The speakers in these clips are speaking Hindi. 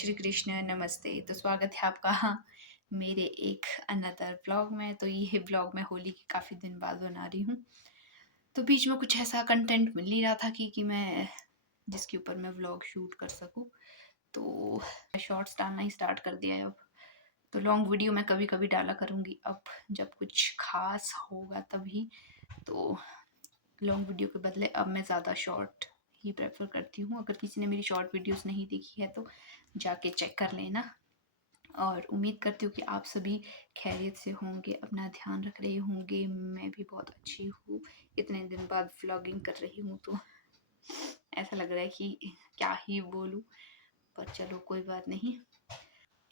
श्री कृष्ण, नमस्ते। तो स्वागत है आपका मेरे एक अनदर व्लॉग में। तो ये व्लॉग मैं होली की काफ़ी दिन बाद बना रही हूँ। तो बीच में कुछ ऐसा कंटेंट मिल नहीं रहा था कि मैं जिसके ऊपर मैं व्लॉग शूट कर सकूँ। तो शॉर्ट्स डालना ही स्टार्ट कर दिया है अब। तो लॉन्ग वीडियो मैं कभी कभी डाला करूँगी अब, जब कुछ खास होगा तभी। तो लॉन्ग वीडियो के बदले अब मैं ज़्यादा शॉर्ट ही प्रेफर करती हूँ। अगर किसी ने मेरी शॉर्ट वीडियोस नहीं देखी है तो जाके चेक कर लेना। और उम्मीद करती हूँ कि आप सभी खैरियत से होंगे, अपना ध्यान रख रहे होंगे। मैं भी बहुत अच्छी हूँ। इतने दिन बाद व्लॉगिंग कर रही हूँ तो ऐसा लग रहा है कि क्या ही बोलूँ, पर चलो कोई बात नहीं।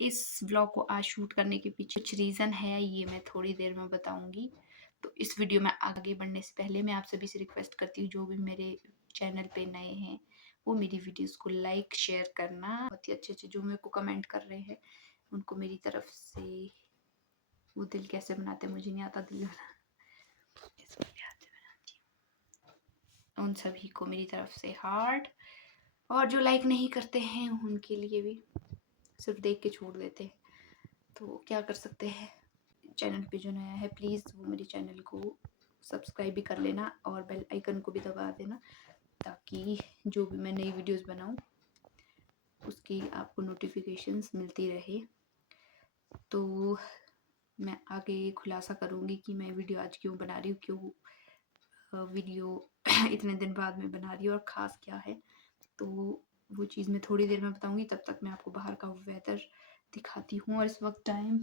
इस व्लॉग को आज शूट करने के पीछे कुछ रीज़न है, ये मैं थोड़ी देर में बताऊंगी। तो इस वीडियो में आगे बढ़ने से पहले मैं आप सभी से रिक्वेस्ट करती हूँ, जो भी मेरे चैनल पे नए हैं वो मेरी वीडियोस को लाइक शेयर करना। बहुत ही अच्छे अच्छे जो मेरे को कमेंट कर रहे हैं उनको मेरी तरफ से, वो दिल कैसे बनाते हैं मुझे नहीं आता दिल बनाना, उन सभी को मेरी तरफ से हार्ट। और जो लाइक नहीं करते हैं उनके लिए भी सिर्फ देख के छोड़ देते हैं, तो क्या कर सकते हैं। चैनल पे जो नया है प्लीज़ वो मेरे चैनल को सब्सक्राइब भी कर लेना और बेल आइकन को भी दबा देना, ताकि जो भी मैं नई वीडियोस बनाऊं उसकी आपको नोटिफिकेशंस मिलती रहे। तो मैं आगे खुलासा करूँगी कि मैं वीडियो आज क्यों बना रही हूँ, क्यों वीडियो इतने दिन बाद में बना रही हूँ और ख़ास क्या है। तो वो चीज़ मैं थोड़ी देर में बताऊँगी। तब तक मैं आपको बाहर का वेदर दिखाती हूँ। और इस वक्त टाइम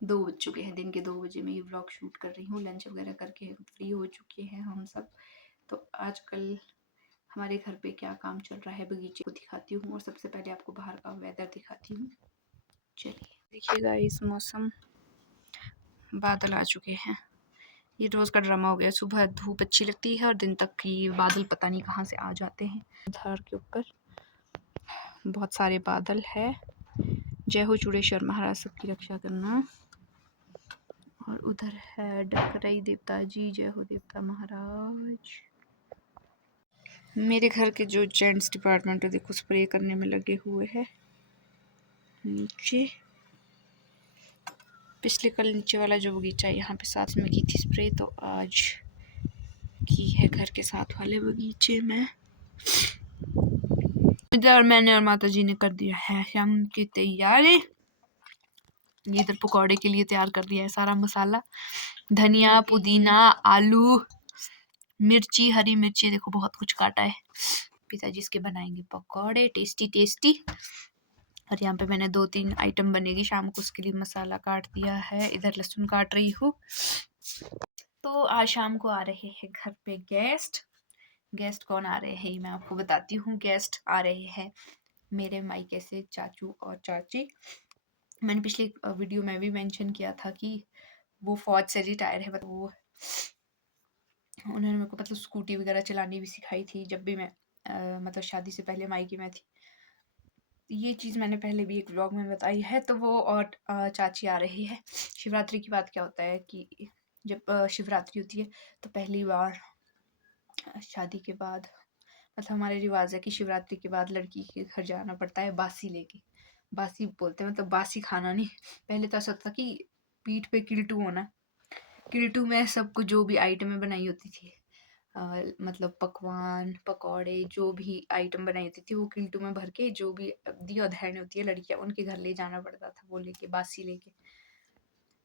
2 बज चुके हैं, दिन के 2 बजे मैं ये व्लॉग शूट कर रही हूँ। लंच वगैरह करके फ्री हो चुके हैं हम सब। तो आजकल हमारे घर पे क्या काम चल रहा है बगीचे को दिखाती हूँ, और सबसे पहले आपको बाहर का वेदर दिखाती हूँ। चलिए देखिएगा, इस मौसम बादल आ चुके हैं। ये रोज़ का ड्रामा हो गया, सुबह धूप अच्छी लगती है और दिन तक ये बादल पता नहीं कहाँ से आ जाते हैं। धार के ऊपर बहुत सारे बादल है। जय हो चूड़ेश्वर महाराज, सबकी रक्षा करना। और उधर है डकराई देवता जी, जय हो देवता महाराज। मेरे घर के जो जेंट्स डिपार्टमेंट है देखो स्प्रे करने में लगे हुए हैं नीचे। पिछले कल नीचे वाला जो बगीचा यहाँ पे साथ में की थी स्प्रे, तो आज की है घर के साथ वाले बगीचे में। इधर मैंने और माता जी ने कर दिया है शाम की तैयारी। ये इधर पकौड़े के लिए तैयार कर दिया है सारा मसाला, धनिया, पुदीना, आलू, मिर्ची, हरी मिर्ची, देखो बहुत कुछ काटा है। पिताजी इसके बनाएंगे पकौड़े टेस्टी टेस्टी। और यहाँ पे मैंने 2-3 आइटम बनेगी शाम को, उसके लिए मसाला काट दिया है। इधर लहसुन काट रही हूँ। तो आज शाम को आ रहे हैं घर पे गेस्ट। गेस्ट कौन आ रहे हैं मैं आपको बताती हूँ। गेस्ट आ रहे हैं मेरे मायके से चाचू और चाची। मैंने पिछले वीडियो में भी मेंशन किया था कि वो फौज से रिटायर है, मतलब वो उन्होंने मेरे को मतलब स्कूटी वगैरह चलानी भी सिखाई थी जब भी मैं मतलब शादी से पहले मायके में थी। ये चीज़ मैंने पहले भी एक व्लॉग में बताई है। तो वो और चाची आ रही है। शिवरात्रि की बात क्या होता है कि जब शिवरात्रि होती है तो पहली बार शादी के बाद, मतलब हमारे रिवाज है कि शिवरात्रि के बाद लड़की के घर जाना पड़ता है बासी लेके। बासी बोलते हैं, मतलब बासी खाना नहीं। पहले तो ऐसा होता था कि पीठ पे किल्टू होना, किल्टू में सब कुछ जो भी आइटमें बनाई होती थी, मतलब पकवान पकौड़े जो भी आइटम बनाई होती थी वो किल्टू में भर के, जो भी दी अधहरण होती है लड़कियां उनके घर ले जाना पड़ता था वो लेके, बासी लेके।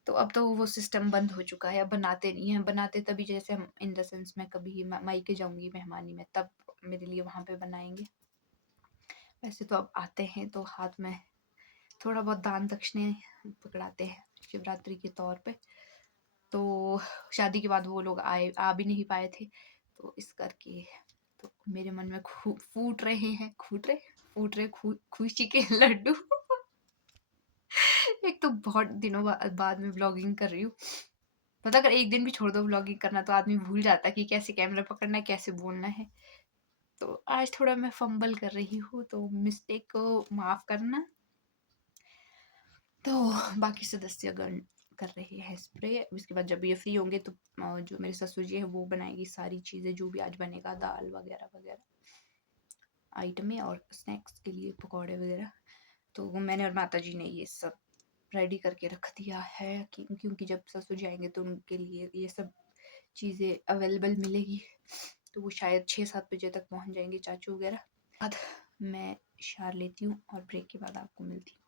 तो अब तो वो सिस्टम बंद हो चुका है, अब बनाते नहीं हैं। बनाते तभी जैसे हम इन द सेंस मैं कभी मायके जाऊंगी मेहमानी में तब मेरे लिए वहाँ पे बनाएंगे। वैसे तो अब आते हैं तो हाथ में थोड़ा बहुत दान दक्षिणे पकड़ाते हैं शिवरात्रि के तौर पे। तो शादी के बाद वो लोग आ भी नहीं पाए थे, तो इस करके तो मेरे मन में फूट रहे खुशी के लड्डू। एक तो बहुत दिनों बाद में व्लॉगिंग कर रही हूँ। मतलब अगर एक दिन भी छोड़ दो व्लॉगिंग करना तो आदमी भूल जाता है कि कैसे कैमरा पकड़ना है, कैसे बोलना है। तो आज थोड़ा मैं फंबल कर रही हूँ, तो मिस्टेक को माफ़ करना। तो बाकी सदस्यगण कर रहे हैं स्प्रे। उसके बाद जब ये फ्री होंगे तो जो मेरे ससुर जी है वो बनाएगी सारी चीज़ें जो भी आज बनेगा, दाल वगैरह वगैरह। आइटमें और स्नैक्स के लिए पकौड़े वगैरह। तो मैंने और माता जी ने ये सब रेडी करके रख दिया है क्योंकि जब ससुर जाएंगे तो उनके लिए ये सब चीज़ें अवेलेबल मिलेगी। तो वो शायद 6-7 बजे तक पहुंच जाएंगे चाचू वगैरह। बाद मैं शार लेती हूँ और ब्रेक के बाद आपको मिलती हूँ।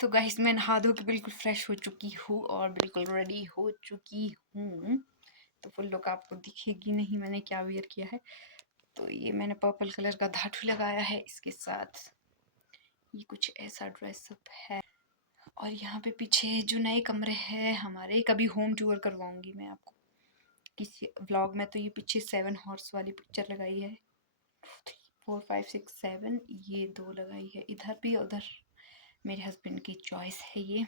तो गाइस मैं नहा धो के बिल्कुल फ्रेश हो चुकी हूँ और बिल्कुल रेडी हो चुकी हूँ। तो फुल लुक आपको दिखेगी नहीं मैंने क्या वेयर किया है। तो ये मैंने पर्पल कलर का धाटू लगाया है, इसके साथ ये कुछ ऐसा ड्रेसअप है। और यहाँ पे पीछे जो नए कमरे हैं हमारे, कभी होम टूर करवाऊंगी मैं आपको किसी व्लॉग में। तो ये पीछे 7 हॉर्स वाली पिक्चर लगाई है, 4 5 6 7 ये 2 लगाई है इधर भी, उधर मेरे हस्बैंड की चॉइस है ये।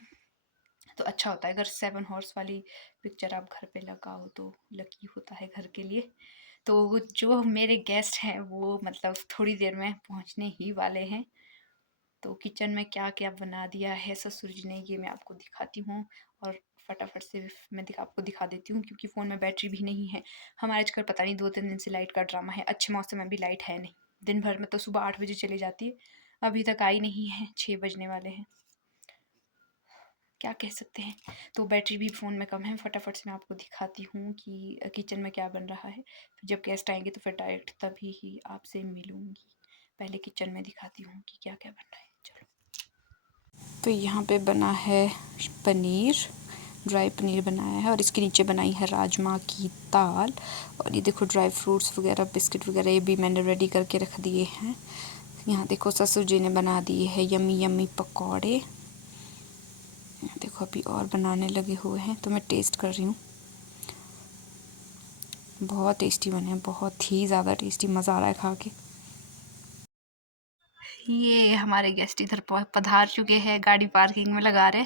तो अच्छा होता है अगर 7 हॉर्स वाली पिक्चर आप घर पे लगाओ तो लकी होता है घर के लिए। तो जो मेरे गेस्ट हैं वो मतलब थोड़ी देर में पहुंचने ही वाले हैं। तो किचन में क्या क्या बना दिया है ससुर जी ने ये मैं आपको दिखाती हूँ और फटाफट से मैं आपको दिखा देती हूँ क्योंकि फ़ोन में बैटरी भी नहीं है। हमारे आजकल पता नहीं 2-3 दिन से लाइट का ड्रामा है। अच्छे मौसम में भी लाइट है नहीं, दिन भर में तो सुबह 8 बजे चली जाती है, अभी तक आई नहीं है, 6 बजने वाले हैं, क्या कह सकते हैं। तो बैटरी भी फ़ोन में कम है। फटाफट से मैं आपको दिखाती हूँ कि किचन में क्या बन रहा है। जब गेस्ट आएंगे तो फिर डायरेक्ट तभी ही आपसे मिलूँगी। पहले किचन में दिखाती हूँ कि क्या क्या बन रहा है। चलो। तो यहाँ पे बना है पनीर, ड्राई पनीर बनाया है और इसके नीचे बनाई है राजमा की दाल। और ये देखो ड्राई फ्रूट्स वगैरह, बिस्किट वगैरह ये भी मैंने रेडी करके रख दिए हैं। यहाँ देखो ससुर जी ने बना दिए हैं यमी यमी पकौड़े। देखो अभी और बनाने लगे हुए हैं तो मैं टेस्ट कर रही हूँ। बहुत टेस्टी बने हैं, बहुत ही ज़्यादा टेस्टी, मज़ा आ रहा है खा के। ये हमारे गेस्ट इधर पधार चुके हैं, गाड़ी पार्किंग में लगा रहे।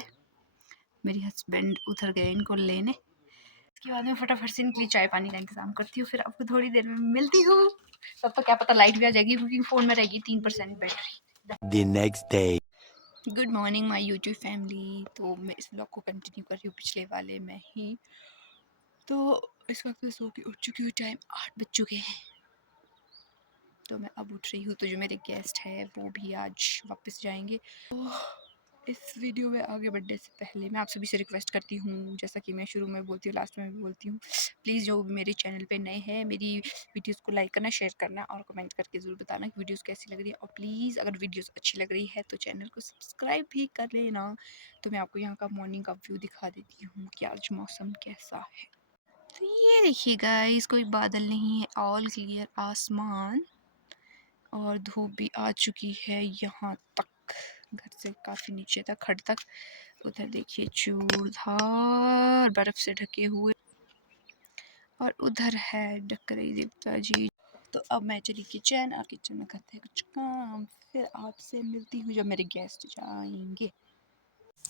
मेरे हस्बैंड उधर गए इनको लेने। इसके बाद में फटाफट से इनके लिए चाय पानी का इंतज़ाम करती हूँ, फिर आपको थोड़ी देर में मिलती हूँ। तब तो क्या पता लाइट भी आ जाएगी क्योंकि फ़ोन में रहेगी 3% battery. The next day. Good morning my YouTube family. तो मैं इस ब्लॉग को कंटिन्यू कर रही हूँ पिछले वाले में ही। तो इस वक्त मैं सो के उठ चुकी हूँ, टाइम 8 बज चुके हैं। तो मैं अब उठ रही हूँ। तो जो मेरे गेस्ट हैं वो भी आज वापस जाएंगे। तो इस वीडियो में आगे बढ़ने से पहले मैं आप सभी से रिक्वेस्ट करती हूँ, जैसा कि मैं शुरू में बोलती हूँ लास्ट में भी बोलती हूँ, प्लीज़ जो भी मेरे चैनल पे नए हैं मेरी वीडियोस को लाइक करना, शेयर करना और कमेंट करके ज़रूर बताना कि वीडियोस कैसी लग रही है। और प्लीज़ अगर वीडियोस अच्छी लग रही है तो चैनल को सब्सक्राइब भी कर लेना। तो मैं आपको यहाँ का मॉर्निंग का व्यू दिखा देती हूँ कि आज मौसम कैसा है। तो ये देखिए गाइस, कोई बादल नहीं है, ऑल क्लियर आसमान और धूप भी आ चुकी है यहाँ तक, घर से काफ़ी नीचे तक, खड़ तक। उधर देखिए चूड़धार बर्फ से ढके हुए और उधर है डकरे देवता जी। तो अब मैं चली किचन और किचन में करते हैं कुछ काम, फिर आपसे मिलती हूँ जब मेरे गेस्ट जाएंगे।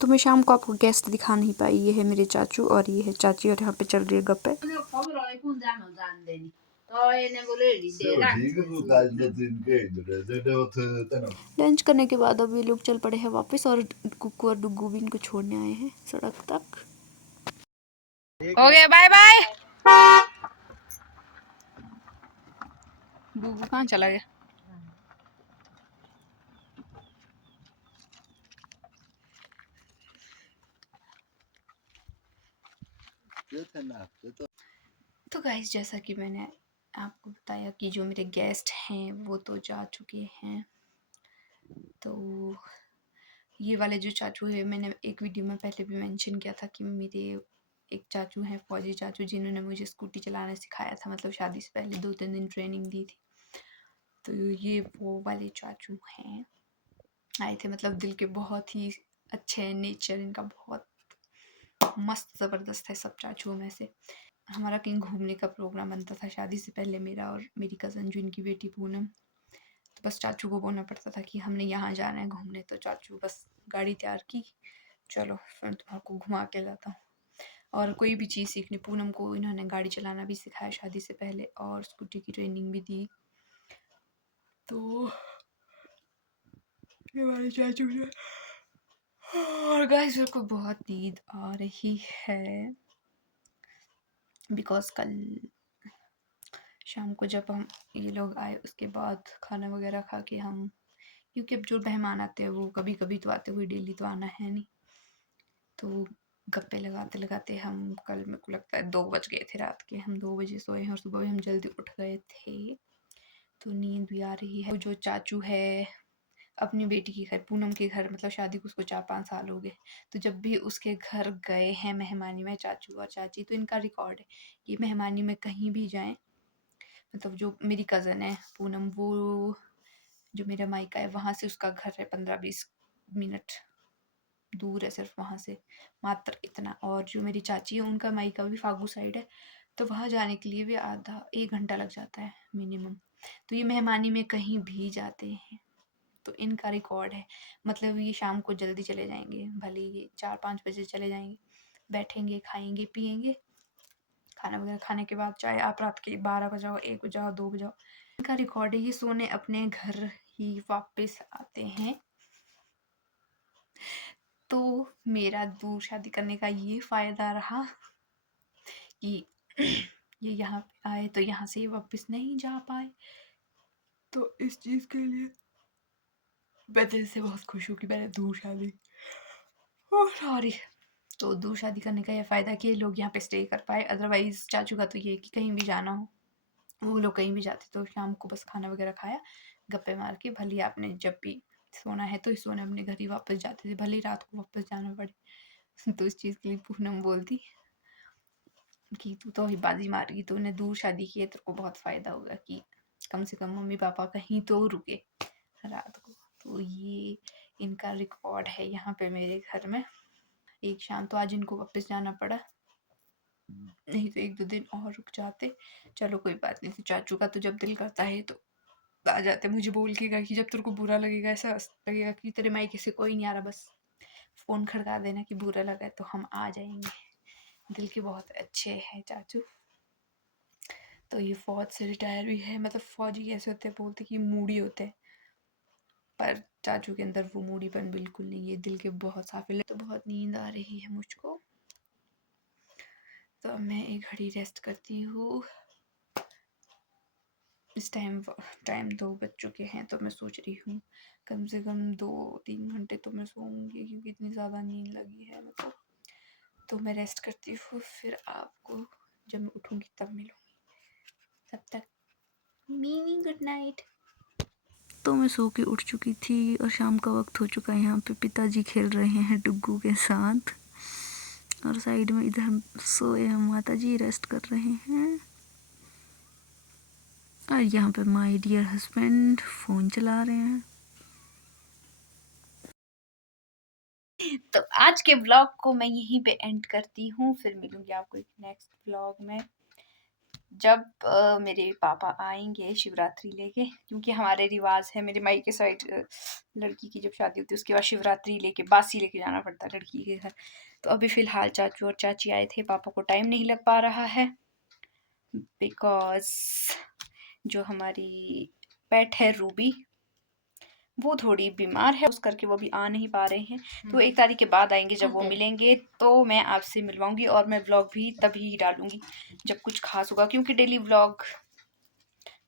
तो मैं शाम को आपको गेस्ट दिखा नहीं पाई। ये है मेरे चाचू और ये है चाची और यहाँ पे चल रही है गप्पे। लंच करने के बाद अब ये लोग चल पड़े हैं वापस और कुकू और डुगू भी इनको छोड़ने आए हैं सड़क तक। हो गया, बाय बाय। डुगू कहाँ चला गया? तो गाइस जैसा कि मैंने आपको बताया कि जो मेरे गेस्ट हैं वो तो जा चुके हैं। तो ये वाले जो चाचू है, मैंने एक वीडियो में पहले भी मेंशन किया था कि मेरे एक चाचू हैं फौजी चाचू, जिन्होंने मुझे स्कूटी चलाना सिखाया था, मतलब शादी से पहले 2-3 दिन ट्रेनिंग दी थी। तो ये वो वाले चाचू हैं, आए थे। मतलब दिल के बहुत ही अच्छे हैं, नेचर इनका बहुत मस्त ज़बरदस्त है सब चाचुओं में से। हमारा कहीं घूमने का प्रोग्राम बनता था शादी से पहले, मेरा और मेरी कज़न जो इनकी बेटी पूनम। तो बस चाचू को बोलना पड़ता था कि हमने यहाँ जाना है घूमने, तो चाचू बस गाड़ी तैयार की, चलो फिर तुम्हारे घुमा के लाता हूँ। और कोई भी चीज़ सीखनी, पूनम को इन्होंने गाड़ी चलाना भी सिखाया शादी से पहले और स्कूटी की ट्रेनिंग भी दी। तो ये वाले चाचू है। और गाइस मेरे को बहुत नींद आ रही है बिकॉज कल शाम को जब हम ये लोग आए उसके बाद खाना वगैरह खा के हम, क्योंकि अब जो मेहमान आते हैं वो कभी कभी तो आते हुए, डेली तो आना है नहीं, तो गप्पे लगाते लगाते हम कल, मेरे को लगता है 2 बज गए थे रात के। हम 2 बजे सोए हैं और सुबह भी हम जल्दी उठ गए थे, तो नींद भी आ रही है। जो चाचू है अपनी बेटी के घर, पूनम के घर, मतलब शादी को उसको 4-5 साल हो गए, तो जब भी उसके घर गए हैं मेहमानी में चाचू और चाची, तो इनका रिकॉर्ड है कि मेहमानी में कहीं भी जाएं, मतलब जो मेरी कज़न है पूनम, वो जो मेरा मायका है वहाँ से उसका घर है 15-20 मिनट दूर है सिर्फ वहाँ से, मात्र इतना। और जो मेरी चाची है उनका मायका भी फागू साइड है, तो वहाँ जाने के लिए भी आधा 1 घंटा लग जाता है मिनिमम। तो ये मेहमानी में कहीं भी जाते हैं तो इनका रिकॉर्ड है, मतलब ये शाम को जल्दी चले जाएंगे, भले ये 4-5 बजे चले जाएंगे, बैठेंगे, खाएंगे, पिएंगे, खाना वगैरह खाने के बाद चाहे आप रात के 12 बजाओ, 1 बजाओ, 2 बजाओ, इनका रिकॉर्ड है। ये सोने अपने घर ही वापस आते हैं। तो मेरा दूर शादी करने का ये फ़ायदा रहा कि ये यहाँ पे आए तो यहाँ से वापस नहीं जा पाए, तो इस चीज़ के लिए मैं दिल से बहुत खुश हूँ कि मैंने दूर शादी, ओह सॉरी, तो दूर शादी करने का ये फ़ायदा कि ये लोग यहाँ पे स्टे कर पाए। अदरवाइज़ चाचू का तो ये है कि कहीं भी जाना हो, वो लोग कहीं भी जाते तो शाम को बस खाना वगैरह खाया, गप्पे मार के, भले ही आपने जब भी सोना है तो सोने अपने घर ही वापस जाते थे, भले ही रात को वापस जाना पड़े। तो इस चीज़ के लिए पूनम बोलती कि तू तो अभी बाजी मार रही, तूने दूर शादी की है, तेरे को बहुत फ़ायदा होगा कि कम से कम मम्मी पापा कहीं तो रुके रात को। तो ये इनका रिकॉर्ड है यहाँ पे मेरे घर में। एक शाम तो आज इनको वापस जाना पड़ा, नहीं तो 1-2 दिन और रुक जाते। चलो कोई बात नहीं, तो चाचू का तो जब दिल करता है तो आ जाते। मुझे बोल के गया कि जब तेरे को बुरा लगेगा, ऐसा लगेगा कि तेरे मायके से कोई नहीं आ रहा, बस फ़ोन खड़का देना कि बुरा लगा है तो हम आ जाएंगे। दिल के बहुत अच्छे हैं चाचू। तो ये फ़ौज से रिटायर भी है, मतलब फ़ौजी ऐसे होते हैं, बोलते कि मूडी होते हैं, पर चाचू के अंदर वो मूडीपन बिल्कुल नहीं है, दिल के बहुत साफ़ है। तो बहुत नींद आ रही है मुझको, तो अब मैं एक घड़ी रेस्ट करती हूँ। इस टाइम 2 बज चुके हैं, तो मैं सोच रही हूँ कम से कम 2-3 घंटे तो मैं सोऊंगी, क्योंकि इतनी ज़्यादा नींद लगी है मतलब। तो मैं रेस्ट करती हूँ, फिर आपको जब मैं उठूँगी तब मिलूँगी। तब तक मीनी गुड नाइट। तो मैं सो के उठ चुकी थी और शाम का वक्त हो चुका है। यहाँ पे पिताजी खेल रहे हैं डुग्गू के साथ, और साइड में इधर सोए हैं माता जी, रेस्ट कर रहे हैं। और यहाँ पे माय डियर हस्बैंड फ़ोन चला रहे हैं। तो आज के व्लॉग को मैं यहीं पे एंड करती हूँ, फिर मिलूंगी आपको एक नेक्स्ट व्लॉग में, जब मेरे पापा आएंगे शिवरात्रि लेके, क्योंकि हमारे रिवाज है, मेरे मायके साइड लड़की की जब शादी होती है उसके बाद शिवरात्रि लेके, बासी लेके जाना पड़ता है लड़की के घर। तो अभी फ़िलहाल चाचू और चाची आए थे, पापा को टाइम नहीं लग पा रहा है, बिकॉज़ जो हमारी पेट है रूबी, वो थोड़ी बीमार है, उस करके वो भी आ नहीं पा रहे हैं। तो 1 तारीख के बाद आएंगे, जब वो मिलेंगे तो मैं आपसे मिलवाऊंगी, और मैं व्लॉग भी तभी डालूंगी जब कुछ खास होगा, क्योंकि डेली व्लॉग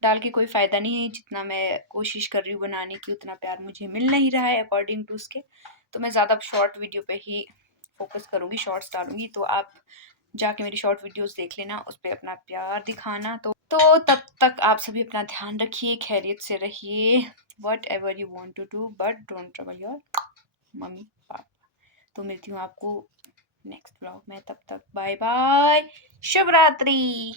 डाल के कोई फ़ायदा नहीं है। जितना मैं कोशिश कर रही हूँ बनाने की, उतना प्यार मुझे मिल नहीं रहा है अकॉर्डिंग टू उसके, तो मैं ज़्यादा शॉर्ट वीडियो पे ही फोकस करूँगी, शॉर्ट्स डालूंगी। तो आप जाके मेरी शॉर्ट वीडियोस देख लेना, उस पर अपना प्यार दिखाना। तो तब तक आप सभी अपना ध्यान रखिए, खैरियत से रहिए, whatever you want to do, but don't trouble your मम्मी पापा। तो मिलती हूँ आपको नेक्स्ट ब्लॉग में, तब तक बाय बाय, शुभ रात्रि।